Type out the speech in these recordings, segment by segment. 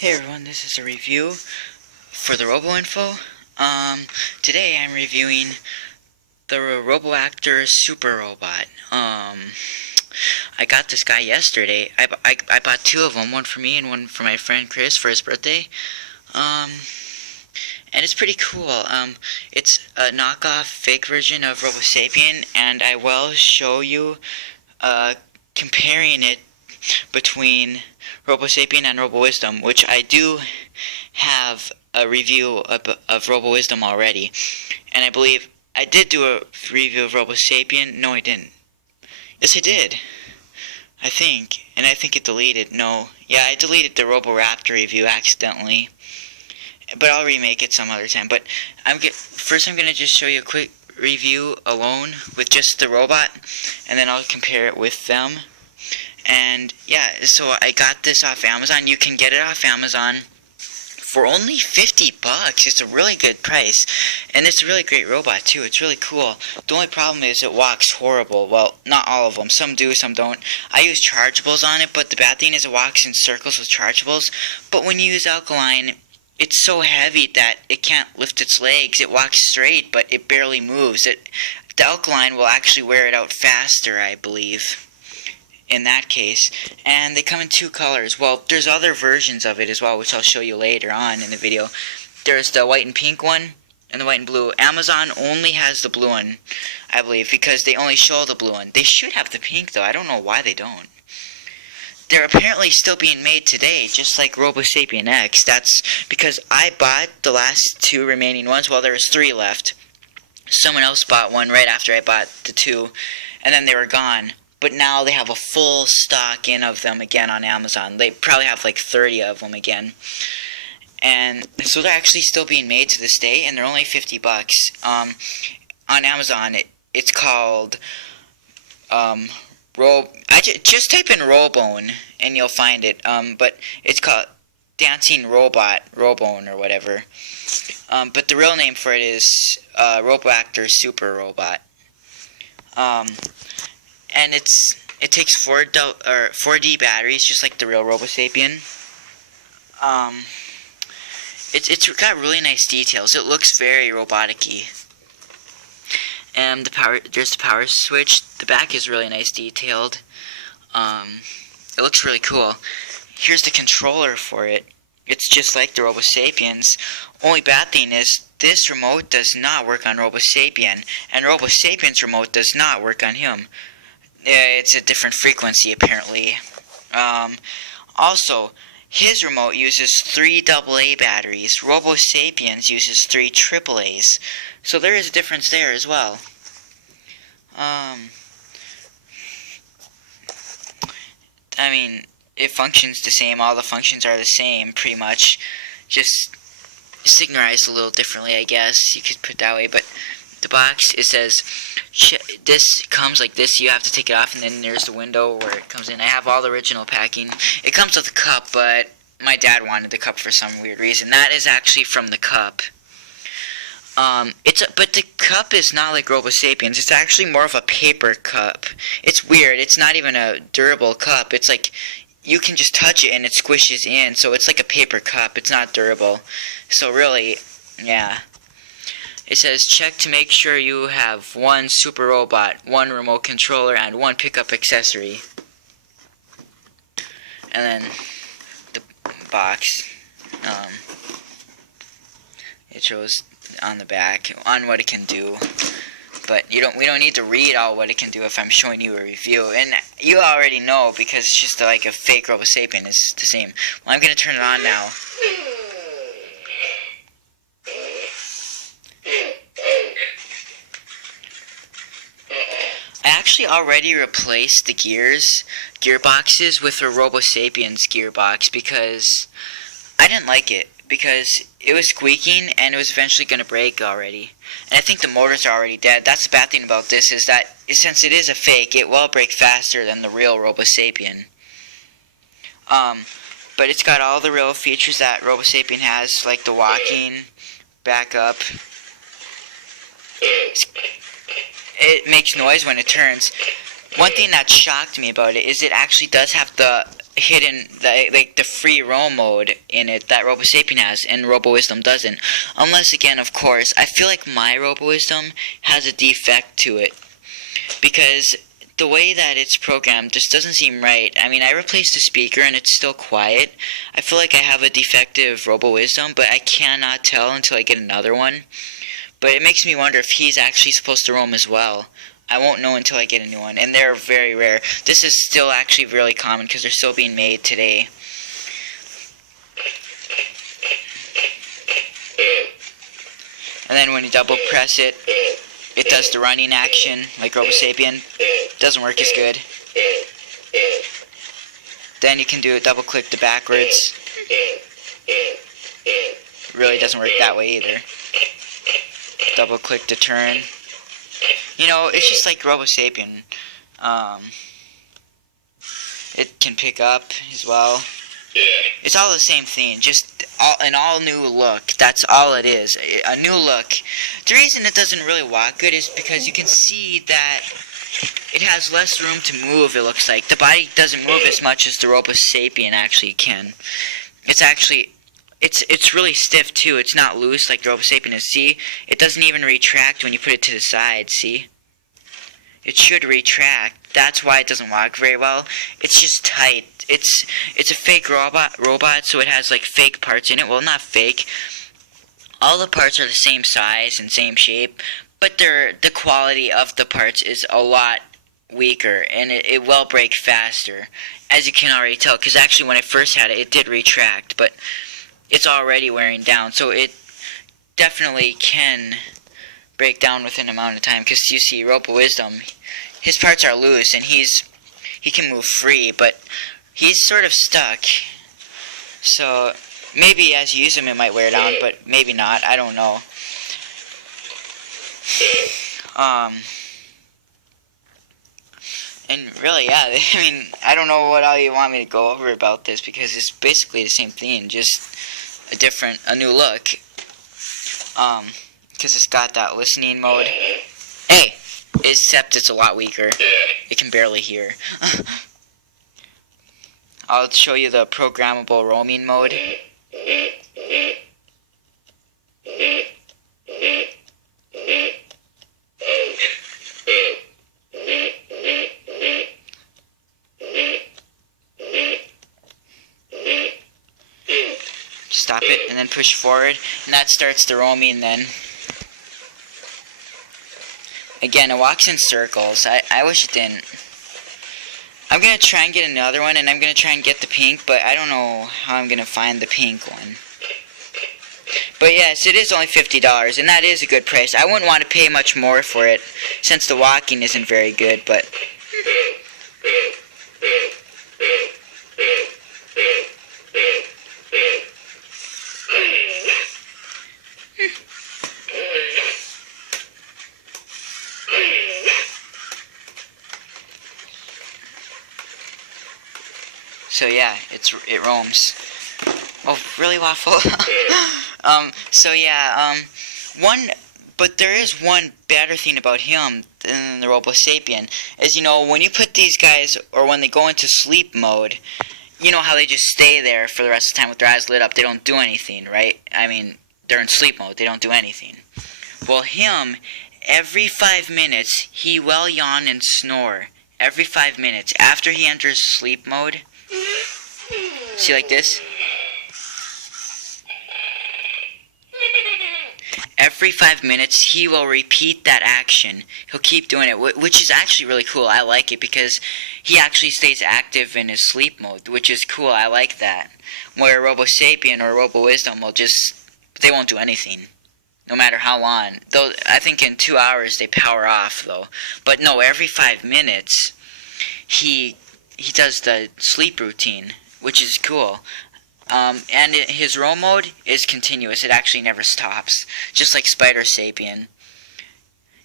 Hey everyone, this is a review for the RoboInfo. Today I'm reviewing the RoboActor Super Robot. I got this guy yesterday. I bought two of them, one for me and one for my friend Chris for his birthday. And it's pretty cool. It's a knockoff fake version of robosapien, and I will show you, comparing it between robosapien and robowisdom, which I do have a review of robowisdom already, and I believe I did do a review of robosapien. No, I didn't. Yes, I did. I think, and I think it deleted. No, yeah, I deleted the roboraptor review accidentally, but I'll remake it some other time. But first I'm gonna just show you a quick review alone with just the robot, and then I'll compare it with them. And yeah, so I got this off Amazon. You can get it off Amazon for only $50. It's a really good price, and it's a really great robot too. It's really cool. The only problem is it walks horrible. Well, not all of them. Some do, some don't. I use chargeables on it, but the bad thing is it walks in circles with chargeables. But when you use alkaline, it's so heavy that it can't lift its legs. It walks straight, but it barely moves. The alkaline will actually wear it out faster, I believe, in that case. And they come in two colors. Well, there's other versions of it as well, which I'll show you later on in the video. There's the white and pink one and the white and blue. Amazon only has the blue one, I believe, because they only show the blue one. They should have the pink though. I don't know why they don't. They're apparently still being made today, just like RoboSapien X. That's because I bought the last two remaining ones. Well, there was three left. Someone else bought one right after I bought the two, and then they were gone. But now they have a full stock in of them again on Amazon. They probably have like 30 of them again. And so they're actually still being made to this day, and they're only $50. On Amazon, it's called, just type in Robone, and you'll find it. But it's called Dancing Robot, Robone, or whatever. But the real name for it is RoboActor Super Robot. And it takes 4D batteries, just like the real RoboSapien. It's got really nice details. It looks very robotic-y. And there's the power switch. The back is really nice detailed. It looks really cool. Here's the controller for it. It's just like the RoboSapiens. Only bad thing is this remote does not work on RoboSapien, and RoboSapien's remote does not work on him. It's a different frequency, apparently. Also, his remote uses 3 AA batteries. RoboSapiens uses 3 AAAs. So there is a difference there as well. I mean, it functions the same. All the functions are the same, pretty much. Just signalized a little differently, I guess. You could put it that way, but the box, it says this comes like this. You have to take it off, and then there's the window where it comes in. I have all the original packing. It comes with a cup, but my dad wanted the cup for some weird reason. That is actually from the cup. But the cup is not like RoboSapiens. It's actually more of a paper cup. It's weird. It's not even a durable cup. It's like you can just touch it and it squishes in. So it's like a paper cup. It's not durable. So really, yeah. It says, check to make sure you have 1 super robot, 1 remote controller, and 1 pickup accessory. And then the box, it shows on the back on what it can do. But we don't need to read all what it can do if I'm showing you a review. And you already know because it's just like a fake RoboSapien. It's the same. Well, I'm going to turn it on now. I actually already replaced the gearboxes with a RoboSapiens gearbox because I didn't like it, because it was squeaking and it was eventually going to break already. And I think the motors are already dead. That's the bad thing about this, is that since it is a fake, it will break faster than the real RoboSapien. But it's got all the real features that RoboSapien has, like the walking, backup. It makes noise when it turns. One thing that shocked me about it is it actually does have the hidden, the free roam mode in it that RoboSapien has, and RoboWisdom doesn't. Unless, again, of course, I feel like my RoboWisdom has a defect to it, because the way that it's programmed just doesn't seem right. I mean, I replaced the speaker and it's still quiet. I feel like I have a defective RoboWisdom, but I cannot tell until I get another one. But it makes me wonder if he's actually supposed to roam as well. I won't know until I get a new one, and they're very rare. This is still actually really common because they're still being made today. And then when you double press it, it does the running action like RoboSapien. Doesn't work as good. Then you can do double click to backwards. Really doesn't work that way either. Double click to turn. You know, it's just like RoboSapien. It can pick up as well. It's all the same thing, just an all new look. That's all it is, a new look. The reason it doesn't really walk good is because you can see that it has less room to move, it looks like. The body doesn't move as much as the RoboSapien actually can. It's actually, it's really stiff too. It's not loose like the RoboSapien is. See, it doesn't even retract when you put it to the side, see? It should retract. That's why it doesn't walk very well. It's just tight. It's a fake robot, so it has like fake parts in it. Well, not fake. All the parts are the same size and same shape, but the quality of the parts is a lot weaker, and it will break faster, as you can already tell. Because actually, when I first had it, it did retract, but it's already wearing down, so it definitely can break down within an amount of time. Because you see, RoboWisdom, his parts are loose, and he can move free, but he's sort of stuck. So maybe as you use him, it might wear down, but maybe not. I don't know. And really, yeah, I mean, I don't know what all you want me to go over about this, because it's basically the same thing, just a new look. Because it's got that listening mode. Hey! Except it's a lot weaker. It can barely hear. I'll show you the programmable roaming mode. Stop it and then push forward, and that starts the roaming then. Again, it walks in circles. I wish it didn't. I'm going to try and get another one, and I'm going to try and get the pink, but I don't know how I'm going to find the pink one. But yes, it is only $50, and that is a good price. I wouldn't want to pay much more for it, since the walking isn't very good, but... So yeah, it roams. Oh, really, Waffle? So yeah, but there is one better thing about him than the RoboSapien, is, you know, when you put these guys, or when they go into sleep mode, you know how they just stay there for the rest of the time with their eyes lit up, they don't do anything, right? I mean, they're in sleep mode, they don't do anything. Well, him, every 5 minutes, he will yawn and snore. Every 5 minutes, after he enters sleep mode. See, like this? Every 5 minutes, he will repeat that action. He'll keep doing it, which is actually really cool. I like it because he actually stays active in his sleep mode, which is cool. I like that. Where RoboSapien or RoboWisdom will they won't do anything, no matter how long. Though I think in 2 hours they power off, though. But no, every 5 minutes, he does the sleep routine, which is cool. And his roam mode is continuous. It actually never stops. Just like SpiderSapien.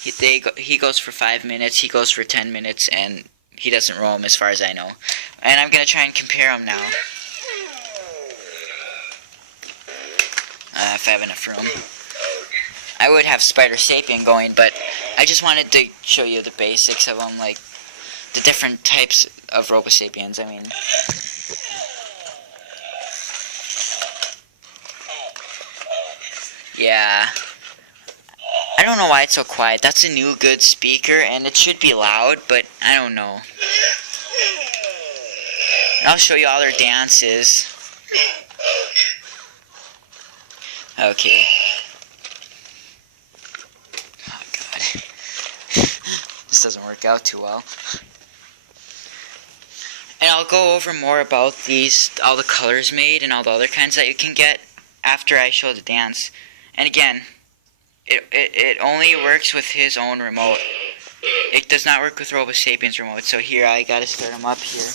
He goes for 5 minutes, he goes for 10 minutes, and he doesn't roam as far as I know. And I'm going to try and compare them now. If I have enough room. I would have SpiderSapien going, but I just wanted to show you the basics of them, like the different types of robosapiens. I mean, yeah. I don't know why it's so quiet. That's a new good speaker, and it should be loud, but I don't know. I'll show you all their dances. Okay. Oh, God. This doesn't work out too well. And I'll go over more about these, all the colors made and all the other kinds that you can get after I show the dance. And again, it only works with his own remote. It does not work with robosapien's remote. So here, I gotta start him up here.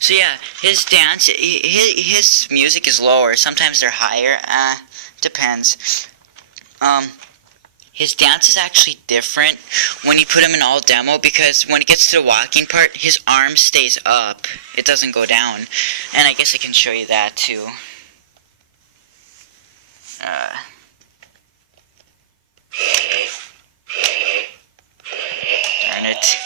So yeah, his dance, his music is lower. Sometimes they're higher. Depends. His dance is actually different when you put him in all demo, because when it gets to the walking part, his arm stays up. It doesn't go down. And I guess I can show you that too. Darn it.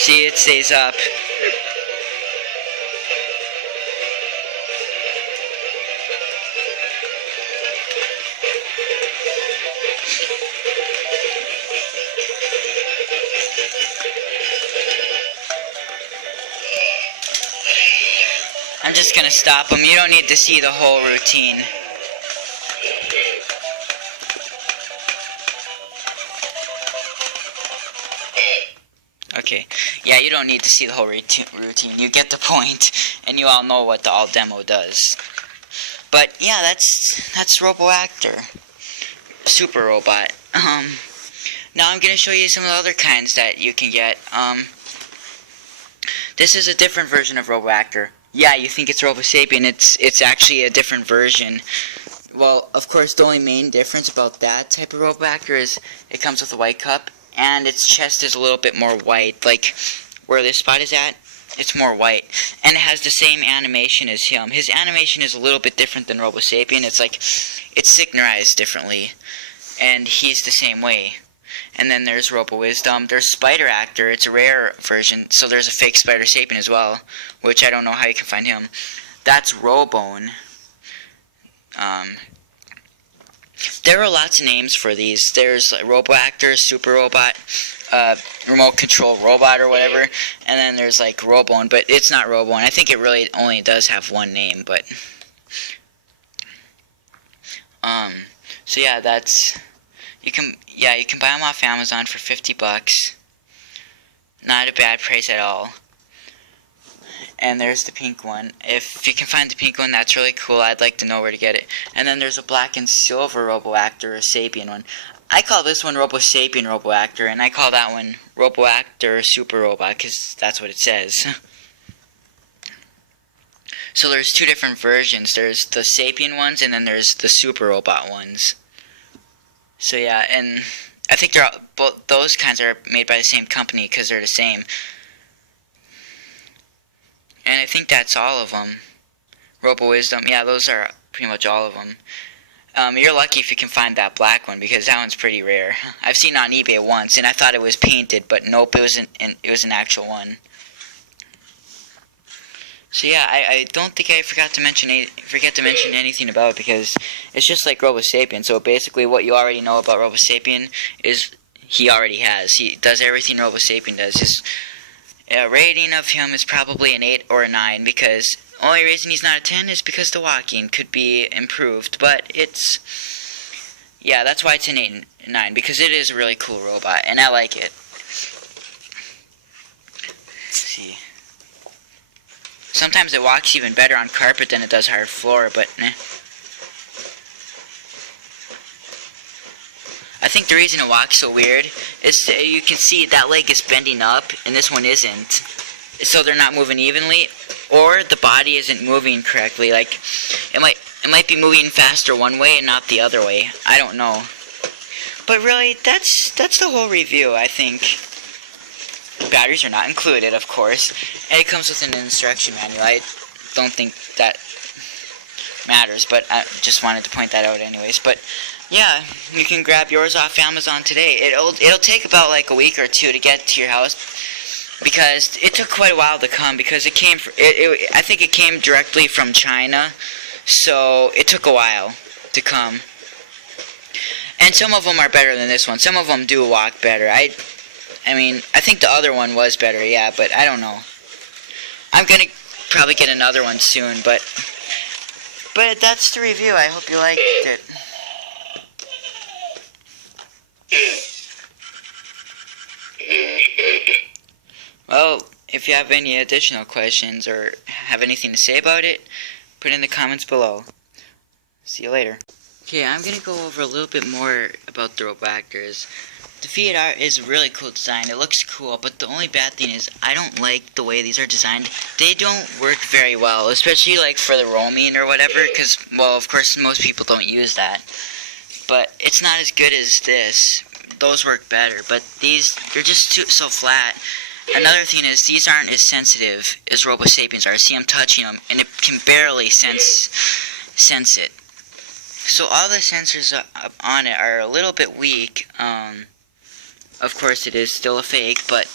See, it stays up. I'm just gonna stop him. You don't need to see the whole routine. Okay, yeah, you don't need to see the whole routine. You get the point, and you all know what the all demo does. But yeah, that's roboactor, super robot. Now I'm gonna show you some of the other kinds that you can get. This is a different version of roboactor. Yeah, you think it's robosapien. It's actually a different version. Well, of course, the only main difference about that type of roboactor is it comes with a white cup, and its chest is a little bit more white. Like where this spot is at, it's more white, and it has the same animation as him. His animation is a little bit different than robosapien. It's like it's signarized differently, and he's the same way. And then there's robowisdom. There's spider actor. It's a rare version, so there's a fake spider sapien as well, which I don't know how you can find him. That's robone. There are lots of names for these. There's like roboactor, super robot, remote control robot or whatever, and then there's like robone, but it's not robone. I think it really only does have one name, but so yeah, you can buy them off Amazon for $50. Not a bad price at all. And there's the pink one. If you can find the pink one, that's really cool. I'd like to know where to get it. And then there's a black and silver roboactor, a sapien one. I call this one robosapien roboactor, and I call that one roboactor super robot, because that's what it says. So there's two different versions. There's the sapien ones, and then there's the super robot ones. So yeah, and I think they're all, both those kinds are made by the same company, because they're the same. And I think that's all of them. Robowisdom, yeah, those are pretty much all of them. You're lucky if you can find that black one because that one's pretty rare. I've seen it on eBay once, and I thought it was painted, but nope, it was an actual one. So yeah, I don't think I forget to mention anything about it because it's just like robosapien. So basically, what you already know about robosapien is he already has. He does everything robosapien does. His rating of him is probably an 8 or a 9 because the only reason he's not a 10 is because the walking could be improved. But it's, yeah, that's why it's an 8 and 9 because it is a really cool robot and I like it. Let's see. Sometimes it walks even better on carpet than it does hard floor, but eh. I think the reason it walks so weird is you can see that leg is bending up and this one isn't. So they're not moving evenly, or the body isn't moving correctly. Like it might be moving faster one way and not the other way. I don't know. But really, that's the whole review, I think. Batteries are not included, of course, and it comes with an instruction manual. I don't think that matters, but I just wanted to point that out anyways. But yeah, you can grab yours off Amazon today. It'll take about like a week or two to get to your house because it took quite a while to come because I think it came directly from China, so it took a while to come. And some of them are better than this one. Some of them do walk better. I mean, I think the other one was better, yeah, but I don't know. I'm gonna probably get another one soon, but that's the review. I hope you liked it. Well, if you have any additional questions or have anything to say about it, put it in the comments below. See you later. Okay, I'm gonna go over a little bit more about the roboactors. The Fiat Art is a really cool design. It looks cool, but the only bad thing is I don't like the way these are designed. They don't work very well, especially like for the roaming or whatever, because, well, of course, most people don't use that. But it's not as good as this. Those work better, but these, they're just so flat. Another thing is these aren't as sensitive as robosapiens are. See, I'm touching them, and it can barely sense it. So all the sensors on it are a little bit weak. Of course, it is still a fake, but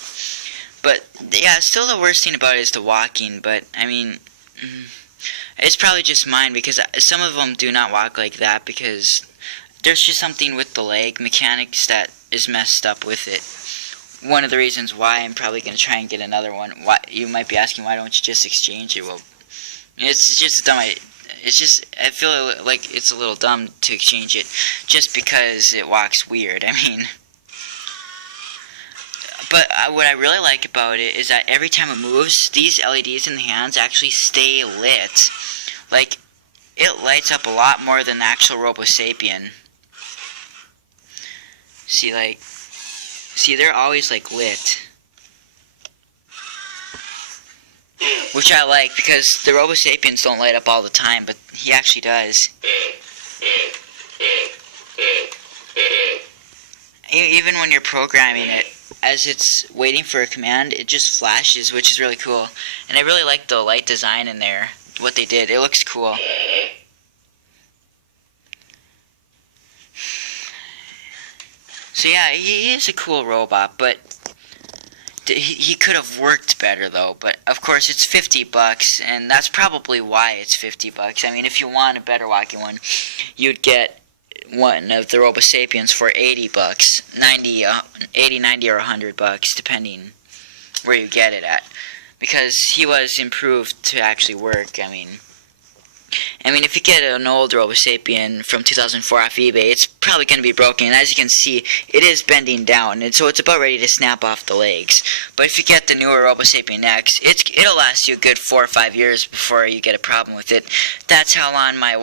yeah, still the worst thing about it is the walking. But I mean, it's probably just mine because some of them do not walk like that because there's just something with the leg mechanics that is messed up with it. One of the reasons why I'm probably going to try and get another one. Why, you might be asking, why don't you just exchange it? Well, it's just dumb. It's just, I feel like it's a little dumb to exchange it just because it walks weird. I mean, but what I really like about it is that every time it moves, these LEDs in the hands actually stay lit. Like, it lights up a lot more than the actual robosapien. See, they're always like lit. Which I like because the robosapiens don't light up all the time, but he actually does. Even when you're programming it, as it's waiting for a command, it just flashes, which is really cool. And I really like the light design in there, what they did. It looks cool. So yeah, he is a cool robot, but he could have worked better though. But of course it's $50, and that's probably why it's $50. I mean, if you want a better walking one, you'd get one of the robosapiens for $80, 80, 90, or $100, depending where you get it at, because he was improved to actually work. I mean, if you get an old robosapien from 2004 off eBay, it's probably going to be broken. And as you can see, it is bending down, and so it's about ready to snap off the legs. But if you get the newer robosapien X, it'll last you a good 4 or 5 years before you get a problem with it. That's how long my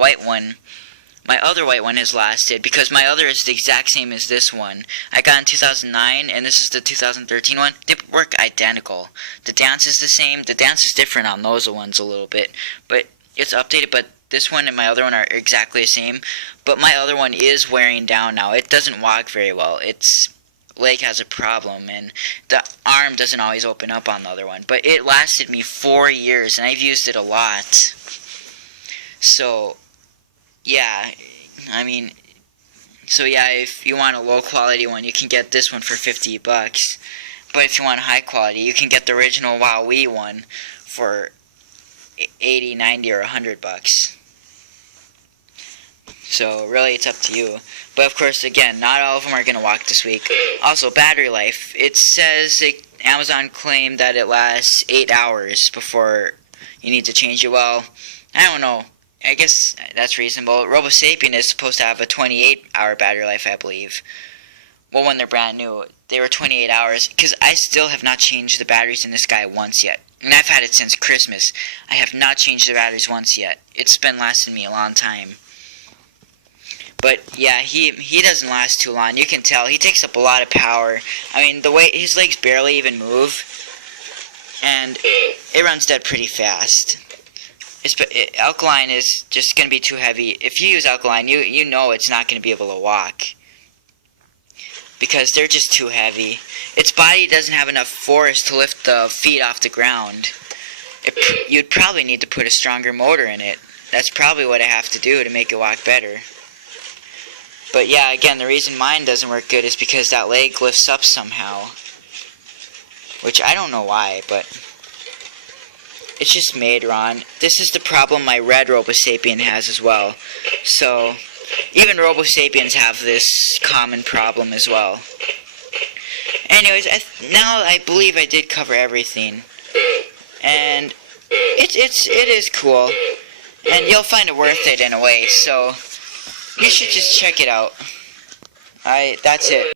other white one has lasted, because my other is the exact same as this one. I got in 2009, and this is the 2013 one. They work identical. The dance is the same. The dance is different on those ones a little bit, but it's updated. But this one and my other one are exactly the same. But my other one is wearing down now. It doesn't walk very well. Its leg has a problem, and the arm doesn't always open up on the other one. But it lasted me 4 years, and I've used it a lot. So yeah, I mean, so yeah, if you want a low quality one, you can get this one for $50. But if you want a high quality, you can get the original WowWee one for 80, 90, or $100. So really, it's up to you. But of course, again, not all of them are going to walk this week. Also, battery life. It says Amazon claimed that it lasts 8 hours before you need to change it. Well, I don't know. I guess that's reasonable. Robosapien is supposed to have a 28-hour battery life, I believe. Well, when they're brand new, they were 28 hours. Because I still have not changed the batteries in this guy once yet. And I've had it since Christmas. I have not changed the batteries once yet. It's been lasting me a long time. But yeah, he doesn't last too long. You can tell he takes up a lot of power. I mean, the way his legs barely even move, and it runs dead pretty fast. Alkaline is just going to be too heavy. If you use alkaline, you know it's not going to be able to walk because they're just too heavy. Its body doesn't have enough force to lift the feet off the ground. You'd probably need to put a stronger motor in it. That's probably what I have to do to make it walk better. But yeah, again, the reason mine doesn't work good is because that leg lifts up somehow. Which I don't know why, but it's just made wrong. This is the problem my red robosapien has as well. So, even robosapiens have this common problem as well. Anyways, now I believe I did cover everything. And it is cool. And you'll find it worth it in a way, so you should just check it out. Alright, that's it.